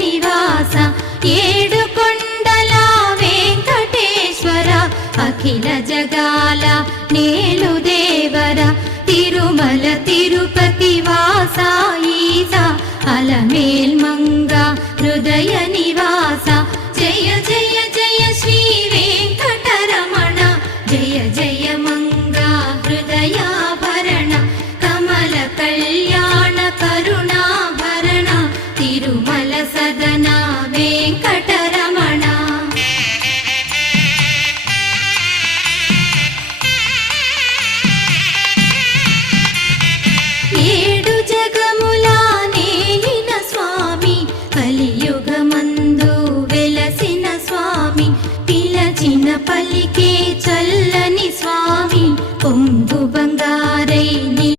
నివాస ఏడు కొండల వెంకటేశ్వర అఖిల జగాల నేలు దేవర తిరుమల తిరుపతి వాస ఈస అలమేల్ మంగ హృదయ నివాస జయ జయ జయ శ్రీ వెంకటరమణ జయ జయ మంగ హృదయాభరణ కమల కళ్యాణ కరుణాభరణ తిరుమల సదన వెంకటరమణ ఏడు జగముల నేలిన స్వామి కలియుగమందు వెలసిన స్వామి పిలచిన పలికే చల్లని స్వామి